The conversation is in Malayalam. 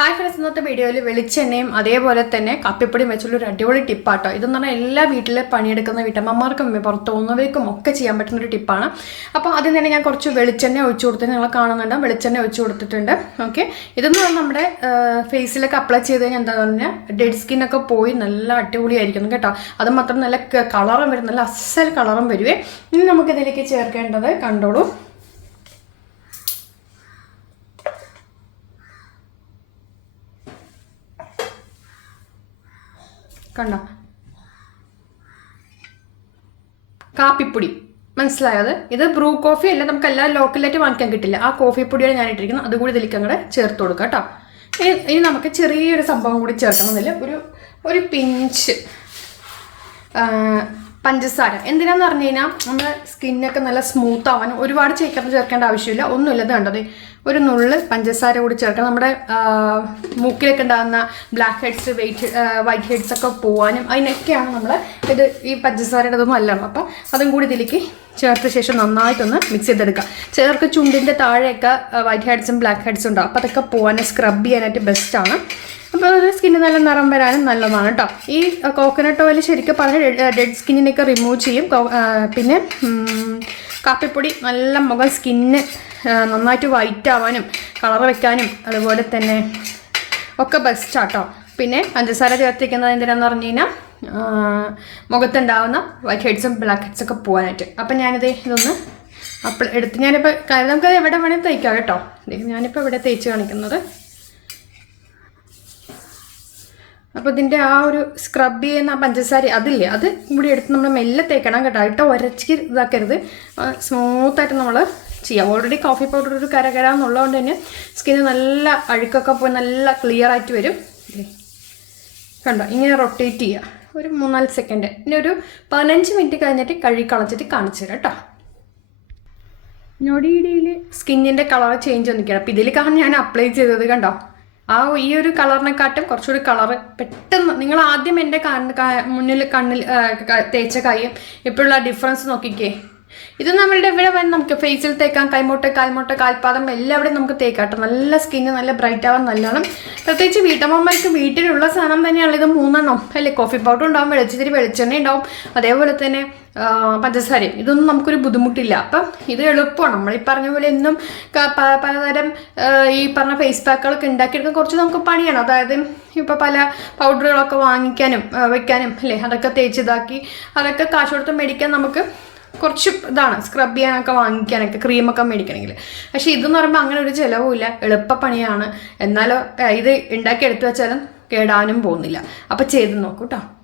ഹായ് ഫ്രണ്ട്സ് ഇന്നത്തെ വീഡിയോയിൽ വെളിച്ചെണ്ണയും അതേപോലെ തന്നെ കപ്പിപ്പൊടിയും വെച്ചുള്ള ഒരു അടിപൊളി ടിപ്പാട്ടോ ഇതെന്ന് പറഞ്ഞാൽ എല്ലാ വീട്ടിലെ പണിയെടുക്കുന്ന വീട്ടമ്മമാർക്കും പുറത്ത് പോകുന്നവർക്കും ഒക്കെ ചെയ്യാൻ പറ്റുന്ന ഒരു ടിപ്പാണ് അപ്പോൾ ആദ്യം തന്നെ ഞാൻ കുറച്ച് വെളിച്ചെണ്ണ ഒഴിച്ചു കൊടുത്തിട്ട് നിങ്ങൾ കാണുന്നുണ്ട്. വെളിച്ചെണ്ണ ഒഴിച്ചു കൊടുത്തിട്ടുണ്ട്. ഓക്കെ ഇതെന്ന് പറഞ്ഞാൽ നമ്മുടെ ഫേസിലൊക്കെ അപ്ലൈ ചെയ്ത് കഴിഞ്ഞാൽ എന്താ പറഞ്ഞാൽ ഡെഡ് സ്കിന്നൊക്കെ പോയി നല്ല അടിപൊളിയായിരിക്കും കേട്ടോ. അത് മാത്രം നല്ല കളറും വരും. നല്ല അസൽ കളറും വരുവേ. ഇനി നമുക്കിതിലേക്ക് ചേർക്കേണ്ടത് കണ്ടോളൂ. കണ്ടോ? കാപ്പിപ്പൊടി. മനസ്സിലായത് ഇത് ബ്രൂ കോഫി അല്ല നമുക്ക് എല്ലാ ലോക്കലായിട്ട് വാങ്ങിക്കാൻ കിട്ടില്ല. ആ കോഫി പൊടിയാണ് ഞാൻ ഇട്ടിരിക്കുന്നത് അതുകൂടി ഇതിലേക്ക് അങ്ങോട്ട് ചേർത്ത് കൊടുക്കുക കേട്ടോ. ഇനി ഇനി നമുക്ക് ചെറിയൊരു സംഭവം കൂടി ചേർക്കണം എന്നില്ല ഒരു ഒരു പിഞ്ച് പഞ്ചസാര. എന്തിനാന്ന് പറഞ്ഞു കഴിഞ്ഞാൽ നമ്മുടെ സ്കിന്നൊക്കെ നല്ല സ്മൂത്ത് ആവാനും ഒരുപാട് ചേക്കപ്പ് ചേർക്കേണ്ട ആവശ്യമില്ല. ഒന്നുമില്ല ഇത് കണ്ടത് ഒരു നുള്ള് പഞ്ചസാര കൂടി ചേർക്കണം. നമ്മുടെ മൂക്കിലൊക്കെ ഉണ്ടാകുന്ന black heads white white heads ഒക്കെ പോകാനും അതിനൊക്കെയാണ് നമ്മൾ ഇത് ഈ പഞ്ചസാരയുടെ ഇതൊന്നും അല്ലണം അപ്പം അതും കൂടി ഇതിലേക്ക് ചേർത്ത ശേഷം നന്നായിട്ടൊന്ന് മിക്സ് ചെയ്തെടുക്കുക ചിലർക്ക് ചുണ്ടിന്റെ താഴെയൊക്കെ വൈറ്റ് ഹെഡ്സും ബ്ലാക്ക് ഹെഡ്സും ഉണ്ടാവും. അപ്പോൾ അതൊക്കെ പോകാൻ സ്ക്രബ് ചെയ്യാനായിട്ട് ബെസ്റ്റാണ് അപ്പോൾ അത് സ്കിന്ന് നല്ല നിറം വരാനും നല്ലതാണ് കേട്ടോ ഈ കോക്കനട്ട് ഓയിൽ ശരിക്കും പറഞ്ഞാൽ ഡെഡ് സ്കിന്നിനെയൊക്കെ റിമൂവ് ചെയ്യും. പിന്നെ കാപ്പിപ്പൊടി നല്ല മുഖം സ്കിന്ന് നന്നായിട്ട് വൈറ്റ് ആവാനും കളർ വയ്ക്കാനും അതുപോലെ തന്നെ ഒക്കെ ബെസ്റ്റാട്ടോ പിന്നെ പഞ്ചസാര ചേർത്തിരിക്കുന്നത് എന്തിനാന്ന് പറഞ്ഞു കഴിഞ്ഞാൽ മുഖത്തുണ്ടാവുന്ന വൈറ്റ് ഹെഡ്സും ബ്ലാക്ക് ഹെഡ്സും ഒക്കെ പോകാനായിട്ട് അപ്പം ഞാനിത് ഇതൊന്ന് അപ്പോൾ എടുത്ത് ഞാനിപ്പോൾ നമുക്കത് എവിടെ വേണമെങ്കിൽ തയ്ക്കാം കേട്ടോ. ഞാനിപ്പോൾ ഇവിടെ തേച്ച് കാണിക്കുന്നത്. അപ്പോൾ ഇതിന്റെ ആ ഒരു സ്ക്രബ് ചെയ്യുന്ന ആ പഞ്ചസാര അതില്ലേ അത് കൂടി എടുത്ത് നമ്മൾ മെല്ലെ തേക്കണം കേട്ടോ. ഇട്ട ഉരച്ച് ഇതാക്കരുത്. സ്മൂത്തായിട്ട് നമ്മൾ ചെയ്യാം. ഓൾറെഡി കോഫി പൗഡർ ഒരു കരകര എന്നുള്ളതുകൊണ്ട് തന്നെ സ്കിന്ന് നല്ല അഴുക്കൊക്കെ പോയി നല്ല ക്ലിയർ ആയിട്ട് വരും. കണ്ടോ? ഇങ്ങനെ റൊട്ടേറ്റ് ചെയ്യുക ഒരു മൂന്നാൽ സെക്കൻഡ് ഇനി ഒരു പതിനഞ്ച് മിനിറ്റ് കഴിഞ്ഞിട്ട് കഴുകി കളച്ചിട്ട് കാണിച്ചു തരാം കേട്ടോ. ഞൊടിയിടയിൽ സ്കിന്നിന്റെ കളർ ചേഞ്ച് വന്നിരിക്കുകയാണ്. അപ്പോൾ ഇതിലേക്കാണ് ഞാൻ അപ്ലൈ ചെയ്തത് കണ്ടോ? ആ ഈ ഒരു കളറിനെക്കാട്ടും കുറച്ചുകൂടി കളർ പെട്ടെന്ന് നിങ്ങൾ ആദ്യം എന്റെ മുന്നിൽ കണ്ണിൽ തേച്ച കൈയും ഇപ്പോഴുള്ള ഡിഫറൻസ് നോക്കിക്കേ. ഇത് നമ്മളുടെ ഇവിടെ വേണം നമുക്ക് ഫേസിൽ തേക്കാം കൈമുട്ട കാൽമുട്ട കാൽപാദം എല്ലാവിടെയും നമുക്ക് തേക്കാം കേട്ടോ. നല്ല സ്കിന്ന് നല്ല ബ്രൈറ്റ് ആവാൻ നല്ലോണം. പ്രത്യേകിച്ച് വീട്ടമ്മമാർക്ക് വീട്ടിലുള്ള സാധനം തന്നെയാണ് ഇത് മൂന്നെണ്ണം. അല്ലേ കോഫി പൗഡർ ഉണ്ടാവും വെളിച്ചത്തിരി വെളിച്ചെണ്ണ ഉണ്ടാവും. അതേപോലെ തന്നെ പഞ്ചസാരയും ഇതൊന്നും നമുക്കൊരു ബുദ്ധിമുട്ടില്ല. അപ്പം ഇത് എളുപ്പമാണ്. നമ്മൾ ഈ പറഞ്ഞ പോലെ എന്നും പലതരം ഈ പറഞ്ഞ ഫേസ് പാക്കുകളൊക്കെ ഉണ്ടാക്കിയെടുക്കാൻ കുറച്ച് നമുക്ക് പണിയാണ്. അതായത് ഇപ്പോൾ പല പൗഡറുകളൊക്കെ വാങ്ങിക്കാനും വെക്കാനും അല്ലേ? അതൊക്കെ തേച്ച് ഇതാക്കി അതൊക്കെ കാശ് കൊടുത്ത് മേടിക്കാൻ നമുക്ക് കുറച്ച് ഇതാണ് സ്ക്രബ് ചെയ്യാനൊക്കെ വാങ്ങിക്കാനൊക്കെ ക്രീമൊക്കെ മേടിക്കണമെങ്കിൽ. പക്ഷേ ഇതെന്ന് പറയുമ്പോൾ അങ്ങനെ ഒരു ചിലവുമില്ല. എളുപ്പപ്പണിയാണ്. എന്നാലോ ഇത് ഉണ്ടാക്കി എടുത്തു വെച്ചാലും കേടാനും പോകുന്നില്ല. അപ്പോൾ ചെയ്ത് നോക്കൂ കേട്ടോ